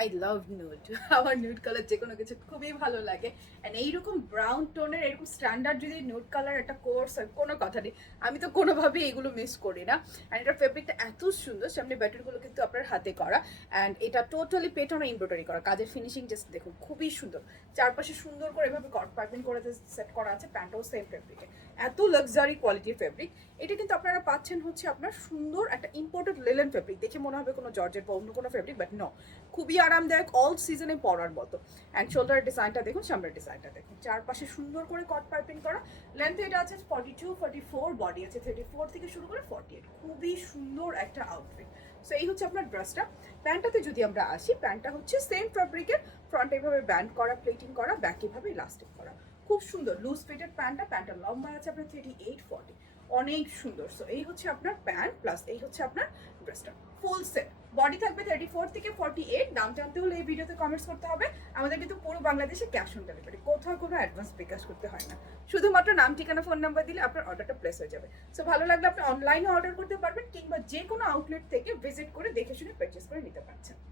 I love nude. আমার nude colour যে কোনো কিছু খুবই ভালো লাগে। অ্যান্ড এইরকম ব্রাউন টোনের এরকম স্ট্যান্ডার্ড যদি নুড কালার একটা কোর্স হয়, কোনো কথা নেই, আমি তো কোনোভাবেই এগুলো মিস করি না। অ্যান্ড এটার ফেব্রিকটা এত সুন্দর, সামনে ব্যাটারগুলো কিন্তু আপনার হাতে করা, অ্যান্ড এটা টোটালি পেটনে এমব্রয়ডারি করা, কাজের ফিনিশিং জাস্ট দেখুন খুবই সুন্দর। চারপাশে সুন্দর করে এভাবে কট পাইপিং করে সেট করা আছে, প্যান্টও সেম ফেব্রিকে, এত লাক্সারি কোয়ালিটির ফেব্রিক। এটা কিন্তু আপনারা পাচ্ছেন হচ্ছে আপনার সুন্দর একটা ইম্পোর্টেড লিলেন ফেব্রিক, দেখে মনে হবে কোনো জর্জেট বা অন্য কোনো ফেব্রিক, বাট নো, খুবই আরামদায়ক, অল সিজনে পরার মতো। অ্যান্ড শোল্ডারের ডিজাইনটা দেখুন, সামনের ডিজাইনটা দেখুন, চারপাশে সুন্দর করে কট পাইপিং করা। লেন্থ এটা আছে 42, 44, বডি আছে 34 থেকে শুরু করে 48, খুবই সুন্দর একটা আউটফিট। সো এই হচ্ছে আপনার ড্রেসটা। প্যান্টটাতে যদি আমরা আসি, প্যান্টটা হচ্ছে সেম ফ্যাব্রিকের, ফ্রন্ট এইভাবে ব্যান্ড করা, প্লেটিং করা, ব্যাক এভাবে ইলাস্টিক করা, খুব সুন্দর লুজ ফিটেড প্যান্টটা। প্যান্টটা লম্বা আছে আপনার 38, 40, অনেক সুন্দর। সো এই হচ্ছে আপনার প্যান্ট, প্লাস এই হচ্ছে আপনার ড্রেসটা ফুল সেট। বডি থাকবে 34 থেকে 48। দাম জানতে হলে এই ভিডিওতে কমেন্টস করতে হবে। আমাদের কিন্তু পুরো বাংলাদেশে ক্যাশ অন ডেলিভারি, কোথাও কোনো অ্যাডভান্স বিকাশ করতে হয় না, শুধুমাত্র নাম, ঠিকানা, ফোন নাম্বার দিলে আপনার অর্ডারটা প্লেস হয়ে যাবে। সো ভালো লাগলে আপনি অনলাইনে অর্ডার করতে পারবেন, কিংবা যে কোনো আউটলেট থেকে ভিজিট করে দেখে শুনে পারচেস করে নিতে পারছেন।